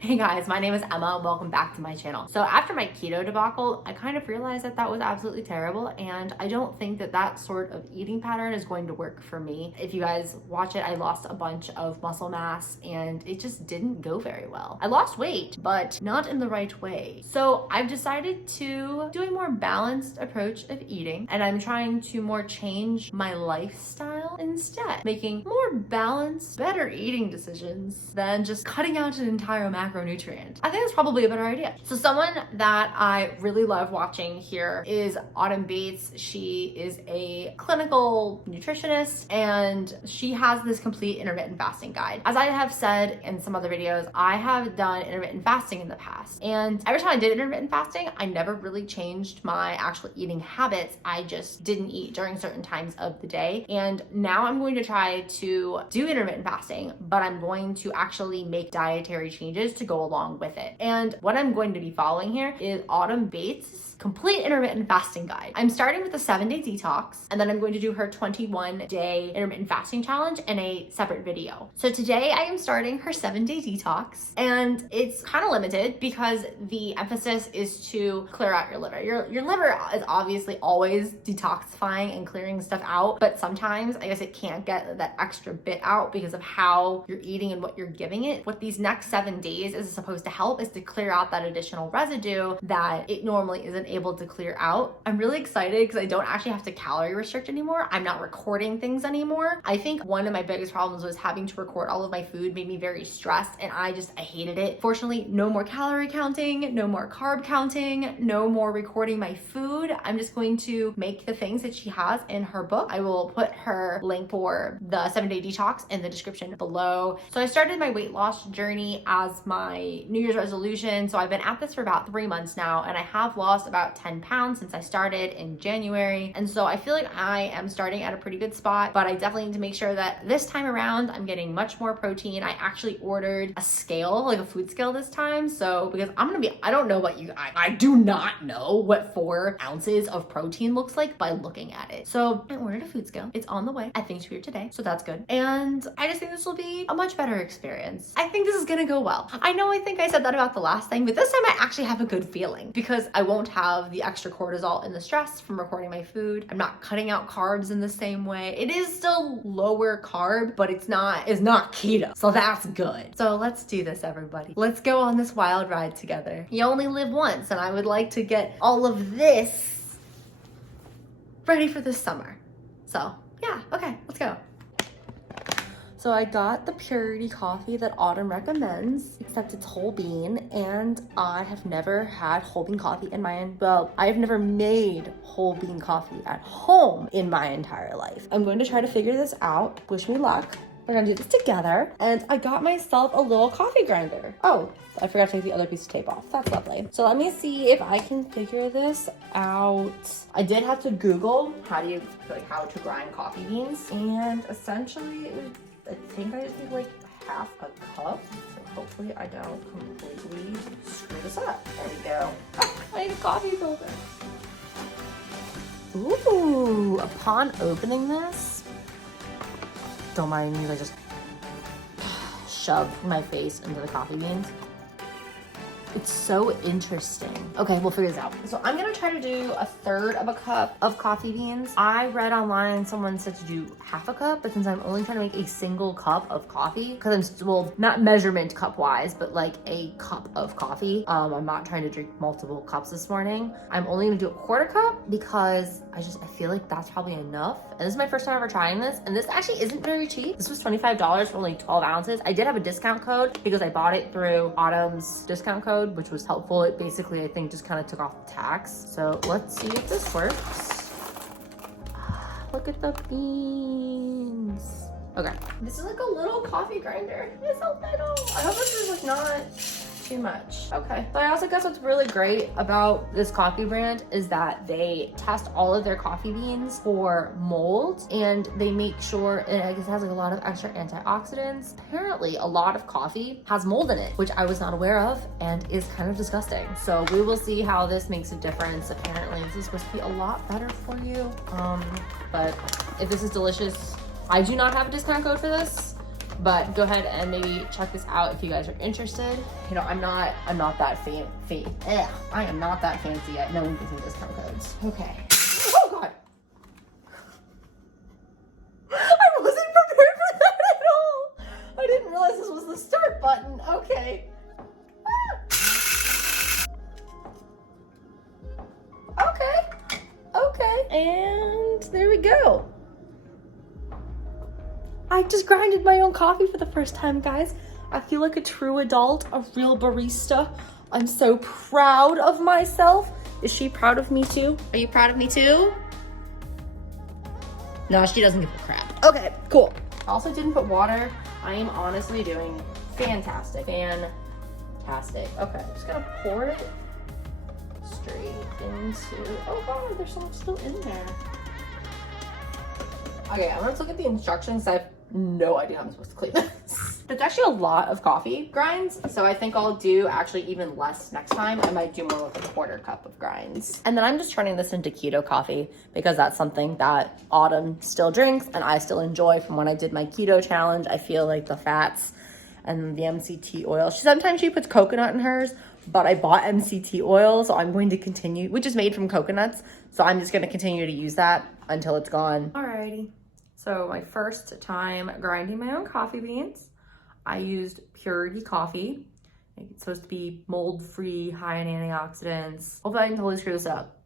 Hey guys, my name is Emma. Welcome back to my channel. So after my keto debacle, I kind of realized that that was absolutely terrible, and I don't think that that sort of eating pattern is going to work for me. If you guys watch it, I lost a bunch of muscle mass and it just didn't go very well. I lost weight, but not in the right way. So I've decided to do a more balanced approach of eating, and I'm trying to more change my lifestyle instead, making more balanced, better eating decisions than just cutting out an entire macronutrient. I think that's probably a better idea. So someone that I really love watching here is Autumn Bates. She is a clinical nutritionist and she has this complete intermittent fasting guide. As I have said in some other videos, I have done intermittent fasting in the past, and every time I did intermittent fasting, I never really changed my actual eating habits. I just didn't eat during certain times of the day. And now I'm going to try to do intermittent fasting, but I'm going to actually make dietary changes to go along with it. And what I'm going to be following here is Autumn Bates' Complete Intermittent Fasting Guide. I'm starting with a 7-day detox, and then I'm going to do her 21-day intermittent fasting challenge in a separate video. So today I am starting her 7-day detox, and it's kind of limited because the emphasis is to clear out your liver. Your liver is obviously always detoxifying and clearing stuff out, but sometimes I guess it can't get that extra bit out because of how you're eating and what you're giving it. What these next 7 days is supposed to help is to clear out that additional residue that it normally isn't able to clear out. I'm really excited because I don't actually have to calorie restrict anymore. I'm not recording things anymore. I think one of my biggest problems was having to record all of my food made me very stressed, and I hated it. Fortunately, no more calorie counting, no more carb counting, no more recording my food. I'm just going to make the things that she has in her book. I will put her link for the 7-day detox in the description below. So I started my weight loss journey as my New Year's resolution. So I've been at this for about 3 months now, and I have lost about 10 pounds since I started in January. And so I feel like I am starting at a pretty good spot, but I definitely need to make sure that this time around I'm getting much more protein. I actually ordered a scale, like a food scale this time. So because I don't know what I do not know what 4 ounces of protein looks like by looking at it. So I ordered a food scale. It's on the way. I think it's here today. So that's good. And I just think this will be a much better experience. I think this is gonna go well. I think I said that about the last thing, but this time I actually have a good feeling because I won't have the extra cortisol and the stress from recording my food. I'm not cutting out carbs in the same way. It is still lower carb, but it's not keto. So that's good. So let's do this, everybody. Let's go on this wild ride together. You only live once, and I would like to get all of this ready for this summer. So yeah, okay, let's go. So I got the purity coffee that Autumn recommends, except it's whole bean, and I have never had whole bean coffee I have never made whole bean coffee at home in my entire life. I'm going to try to figure this out. Wish me luck. We're gonna do this together. And I got myself a little coffee grinder. Oh, I forgot to take the other piece of tape off. That's lovely. So let me see if I can figure this out. I did have to Google how to grind coffee beans, and essentially I think I just need like half a cup. So hopefully I don't completely screw this up. There we go. Ah, I need a coffee filter. Ooh, upon opening this, don't mind me, I just shoved my face into the coffee beans. It's so interesting. Okay, we'll figure this out. So I'm gonna try to do 1/3 of a cup of coffee beans. I read online someone said to do half a cup, but since I'm only trying to make a single cup of coffee, because I'm still not measurement cup wise, but like a cup of coffee. I'm not trying to drink multiple cups this morning. I'm only gonna do 1/4 cup because I feel like that's probably enough. And this is my first time ever trying this, and this actually isn't very cheap. This was $25 for only 12 ounces. I did have a discount code because I bought it through Autumn's discount code, which was helpful. It basically, I think, just kind of took off the tax. So let's see if this works. Look at the beans. Okay, this is like a little coffee grinder. It's so little. I hope this is like not too much. Okay, but I also guess what's really great about this coffee brand is that they test all of their coffee beans for mold, and they make sure it has like a lot of extra antioxidants. Apparently a lot of coffee has mold in it, which I was not aware of and is kind of disgusting. So we will see how this makes a difference. Apparently this is supposed to be a lot better for you. But if this is delicious, I do not have a discount code for this. But go ahead and maybe check this out if you guys are interested. You know, I'm not that I am not that fancy yet. No one gives me discount codes. Okay. Oh God. I wasn't prepared for that at all. I didn't realize this was the start button. Okay. Okay, and there we go. I just grinded my own coffee for the first time, guys. I feel like a true adult, a real barista. I'm so proud of myself. Is she proud of me too? Are you proud of me too? No, she doesn't give a crap. Okay, cool. I also didn't put water. I am honestly doing fantastic. Fantastic. Okay, I'm just gonna pour it straight into, oh God, there's so much still in there. Okay, I'm gonna look at the instructions. I have no idea how I'm supposed to clean this. There's actually a lot of coffee grinds, so I think I'll do actually even less next time. I might do more with a 1/4 cup of grinds. And then I'm just turning this into keto coffee because that's something that Autumn still drinks and I still enjoy from when I did my keto challenge. I feel like the fats and the MCT oil. Sometimes she puts coconut in hers, but I bought MCT oil, so I'm going to continue, which is made from coconuts. So I'm just gonna continue to use that until it's gone. Alrighty. So my first time grinding my own coffee beans, I used Purity Coffee. It's supposed to be mold-free, high in antioxidants. Hopefully I can totally screw this up.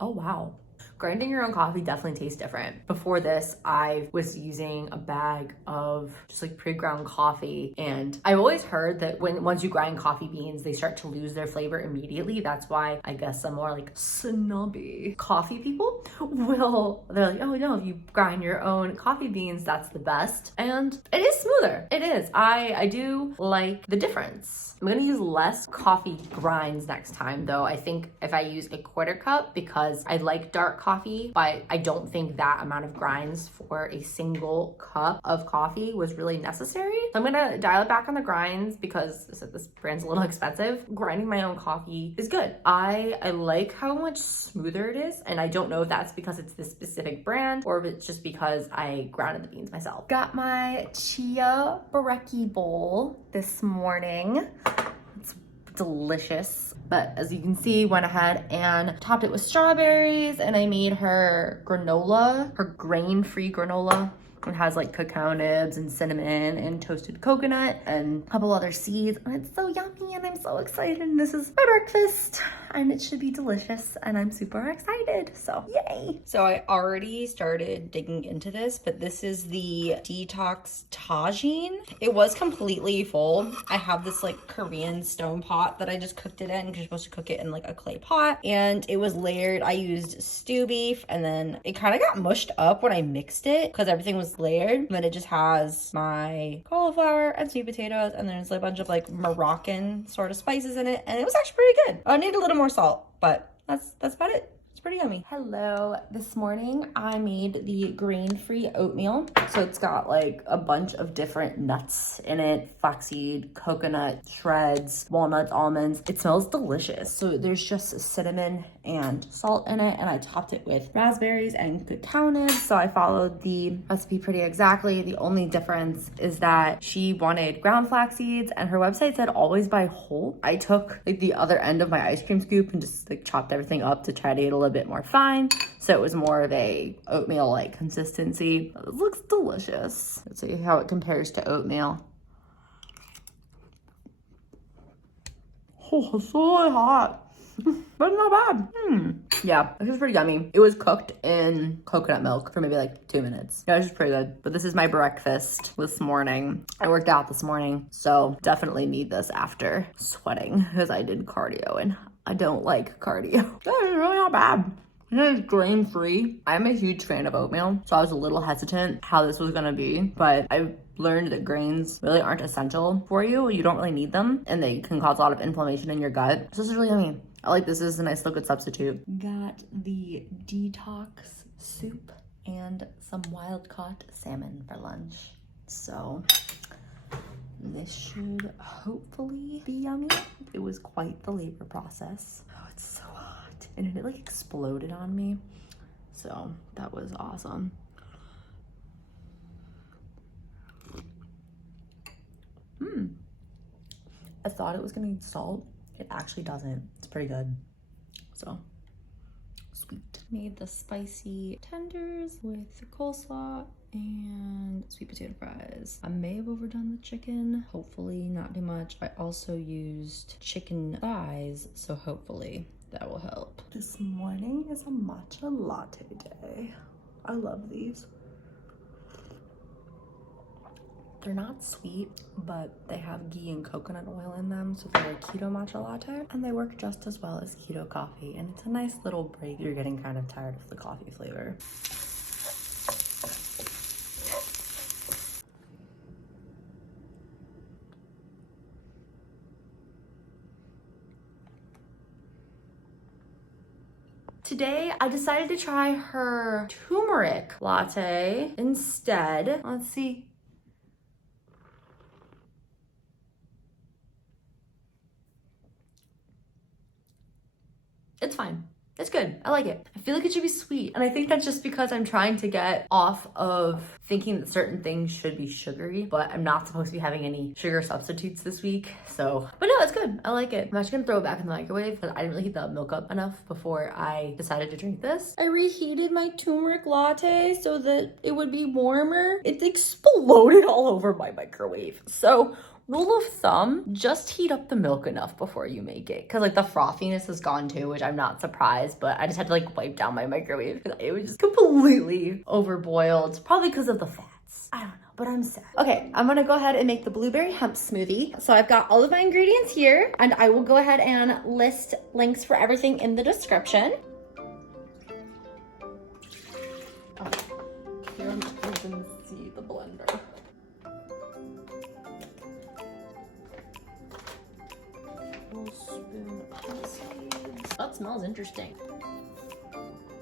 Oh, wow. Grinding your own coffee definitely tastes different. Before this, I was using a bag of just like pre-ground coffee, and I've always heard that once you grind coffee beans, they start to lose their flavor immediately. That's why I guess some more like snobby coffee people they're like, oh no, if you grind your own coffee beans, that's the best. And it is smoother. It is. I do like the difference. I'm gonna use less coffee grinds next time though. I think if I use a 1/4 cup, because I like dark coffee, but I don't think that amount of grinds for a single cup of coffee was really necessary. So I'm gonna dial it back on the grinds because this brand's a little expensive. Grinding my own coffee is good. I like how much smoother it is, and I don't know if that's because it's this specific brand or if it's just because I grounded the beans myself. Got my chia bareki bowl this morning. It's delicious. But as you can see, went ahead and topped it with strawberries, and I made her granola, her grain-free granola. It has like cacao nibs and cinnamon and toasted coconut and a couple other seeds, and it's so yummy and I'm so excited. And this is my breakfast and it should be delicious and I'm super excited, so yay. So I already started digging into this, but this is the Detox tagine. It was completely full. I have this like Korean stone pot that I just cooked it in because you're supposed to cook it in like a clay pot, and it was layered. I used stew beef, and then it kind of got mushed up when I mixed it because everything was layered. And then it just has my cauliflower and sweet potatoes, and there's like a bunch of like Moroccan sort of spices in it, and it was actually pretty good. I need a little more salt, but that's about it. It's pretty yummy. Hello, this morning I made the grain-free oatmeal. So it's got like a bunch of different nuts in it, flaxseed, coconut, shreds, walnuts, almonds. It smells delicious. So there's just cinnamon and salt in it, and I topped it with raspberries and cacao nibs. So I followed the recipe pretty exactly. The only difference is that she wanted ground flax seeds, and her website said always buy whole. I took like the other end of my ice cream scoop and just like chopped everything up to try to get a little bit more fine. So it was more of a oatmeal like consistency. It looks delicious. Let's see how it compares to oatmeal. Oh, it's really hot. But not bad. Yeah, this is pretty yummy. It was cooked in coconut milk for maybe like 2 minutes. Yeah, it's just pretty good. But this is my breakfast this morning. I worked out this morning, so definitely need this after sweating because I did cardio and I don't like cardio. That is really not bad. It is grain-free. I'm a huge fan of oatmeal, so I was a little hesitant how this was gonna be, but I learned that grains really aren't essential for you. You don't really need them, and they can cause a lot of inflammation in your gut. So this is really yummy. I like this. This is a nice liquid substitute. Got the Detox soup and some wild-caught salmon for lunch. So this should hopefully be yummy. It was quite the labor process. Oh, it's so hot. And it like exploded on me. So that was awesome. I thought it was gonna need salt. It actually doesn't. It's pretty good. So sweet. Made the spicy tenders with the coleslaw and sweet potato fries. I may have overdone the chicken, hopefully not too much. I also used chicken thighs, so hopefully that will help. This morning is a matcha latte day. I love these. They're not sweet, but they have ghee and coconut oil in them, so they're a keto matcha latte, and they work just as well as keto coffee, and it's a nice little break if you're getting kind of tired of the coffee flavor. Today, I decided to try her turmeric latte instead. Let's see. It's fine. It's good. I like it. I feel like it should be sweet. And I think that's just because I'm trying to get off of thinking that certain things should be sugary, but I'm not supposed to be having any sugar substitutes this week. So, but no, it's good. I like it. I'm actually gonna throw it back in the microwave because I didn't really heat the milk up enough before I decided to drink this. I reheated my turmeric latte so that it would be warmer. It exploded all over my microwave. So, rule of thumb, just heat up the milk enough before you make it. Cause like the frothiness is gone too, which I'm not surprised, but I just had to like wipe down my microwave because it was just completely overboiled. Probably because of the fats. I don't know, but I'm sad. Okay, I'm gonna go ahead and make the blueberry hemp smoothie. So I've got all of my ingredients here, and I will go ahead and list links for everything in the description. Oh, here you can see the blender. Spoon of seeds. That smells interesting.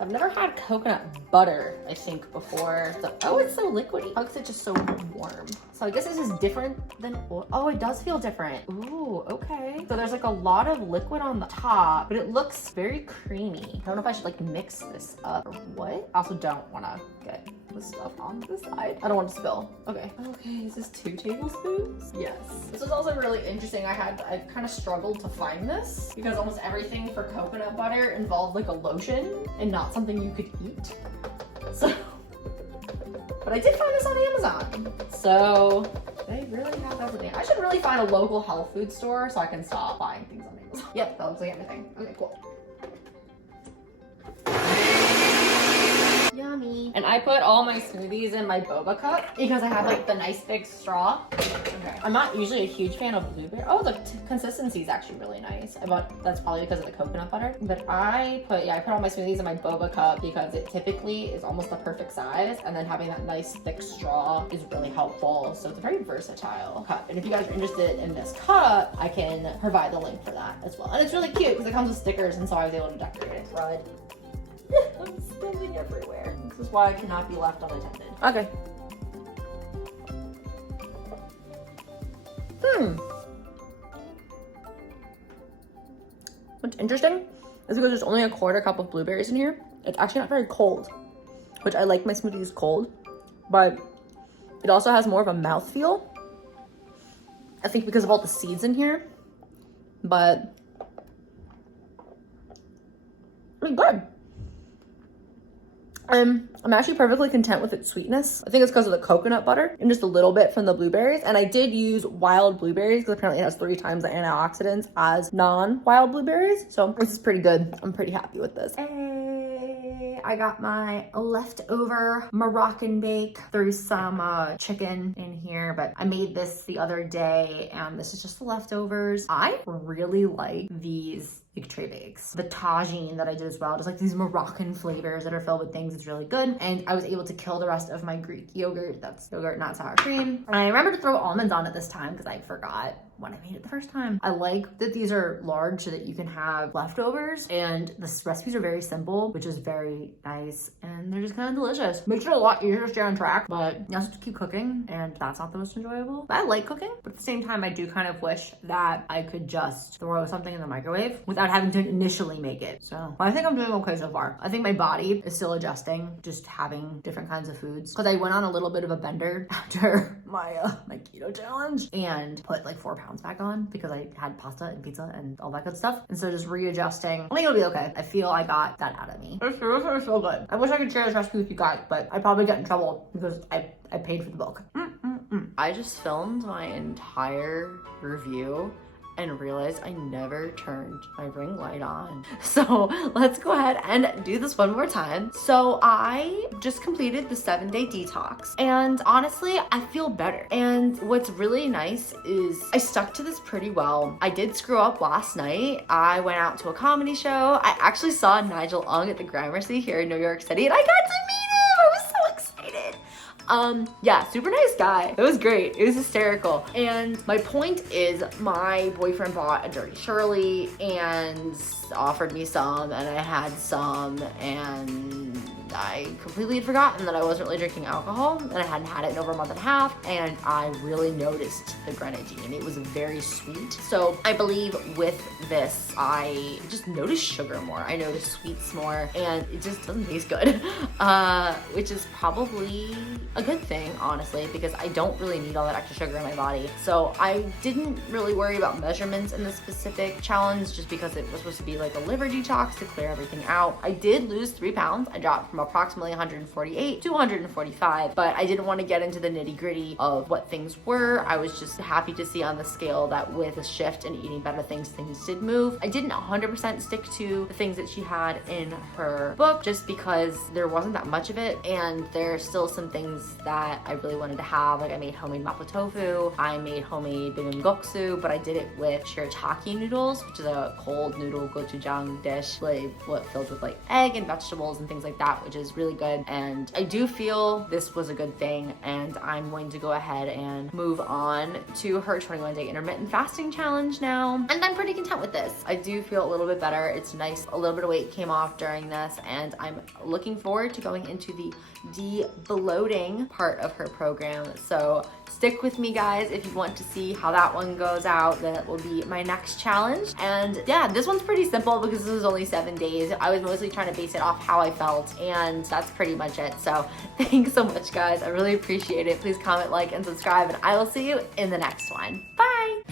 I've never had coconut butter, I think, before. So, oh, it's so liquidy. How is it just so warm? So I guess this is different than oil. Oh, it does feel different. Ooh, okay. So there's like a lot of liquid on the top, but it looks very creamy. I don't know if I should like mix this up or what. I also don't want to get the stuff on this side. I don't want to spill. Okay. Okay, is this 2 tablespoons? Yes. This was also really interesting. I kind of struggled to find this because almost everything for coconut butter involved like a lotion and not something you could eat. So, but I did find this on Amazon. So they really have everything. I should really find a local health food store so I can stop buying things on Amazon. Yep, that looks like everything. Okay, cool. Yummy. And I put all my smoothies in my boba cup because I have like the nice big straw. Okay. I'm not usually a huge fan of blueberry. Oh, the consistency is actually really nice. But that's probably because of the coconut butter. But I put all my smoothies in my boba cup because it typically is almost the perfect size. And then having that nice thick straw is really helpful. So it's a very versatile cup. And if you guys are interested in this cup, I can provide the link for that as well. And it's really cute because it comes with stickers, and so I was able to decorate it. Crud. I'm spilling everywhere. This is why I cannot be left unattended. Okay. What's interesting is because there's only a 1/4 cup of blueberries in here. It's actually not very cold, which I like my smoothies cold, but it also has more of a mouthfeel. I think because of all the seeds in here, but really good. I'm actually perfectly content with its sweetness. I think it's because of the coconut butter and just a little bit from the blueberries. And I did use wild blueberries because apparently it has 3 times the antioxidants as non-wild blueberries. So this is pretty good. I'm pretty happy with this. Hey, I got my leftover Moroccan bake. There's some chicken in here, but I made this the other day and this is just the leftovers. I really like these big tray bakes. The tagine that I did as well, just like these Moroccan flavors that are filled with things, it's really good. And I was able to kill the rest of my Greek yogurt. That's yogurt, not sour cream. And I remember to throw almonds on it this time because I forgot when I made it the first time. I like that these are large so that you can have leftovers, and the recipes are very simple, which is very nice, and they're just kind of delicious. Makes it a lot easier to stay on track, but you also have to keep cooking, and that's not the most enjoyable. But I like cooking, but at the same time, I do kind of wish that I could just throw something in the microwave without having to initially make it. So I think I'm doing okay so far. I think my body is still adjusting, just having different kinds of foods. Because I went on a little bit of a bender after my keto challenge and put like 4 pounds back on because I had pasta and pizza and all that good stuff. And so just readjusting, I think it'll be okay. I feel I got that out of me. It's seriously so good. I wish I could share this recipe with you guys, but I'd probably get in trouble because I paid for the book. I just filmed my entire review and realized I never turned my ring light on. So let's go ahead and do this one more time. So I just completed the 7-day detox, and honestly, I feel better. And what's really nice is I stuck to this pretty well. I did screw up last night. I went out to a comedy show. I actually saw Nigel Ung at the Gramercy here in New York City, and I got to meet him. I was so excited. Yeah, super nice guy. It was great. It was hysterical. And my point is, my boyfriend bought a Dirty Shirley and offered me some, and I had some, and I completely had forgotten that I wasn't really drinking alcohol, and I hadn't had it in over a month and a half, and I really noticed the grenadine. It was very sweet. So I believe with this, I just noticed sugar more. I noticed sweets more, and it just doesn't taste good, which is probably a good thing, honestly, because I don't really need all that extra sugar in my body. So I didn't really worry about measurements in this specific challenge, just because it was supposed to be like a liver detox to clear everything out. I did lose 3 pounds. I dropped from approximately 148 to 145, but I didn't want to get into the nitty gritty of what things were. I was just happy to see on the scale that with a shift and eating better things did move. I didn't 100% stick to the things that she had in her book, just because there wasn't that much of it, and there's still some things that I really wanted to have. Like I made homemade mapo tofu, I made homemade bibimbap, but I did it with shirataki noodles, which is a cold noodle gochujang dish, like filled with like egg and vegetables and things like that, which is really good. And I do feel this was a good thing, and I'm going to go ahead and move on to her 21-day intermittent fasting challenge now, and I'm pretty content with this. I do feel a little bit better. It's nice. A little bit of weight came off during this, and I'm looking forward to going into the de-bloating part of her program. So stick with me, guys, if you want to see how that one goes out. That will be my next challenge. And yeah, this one's pretty simple because this was only 7 days. I was mostly trying to base it off how I felt, and that's pretty much it. So thanks so much, guys. I really appreciate it. Please comment, like, and subscribe, and I will see you in the next one. Bye.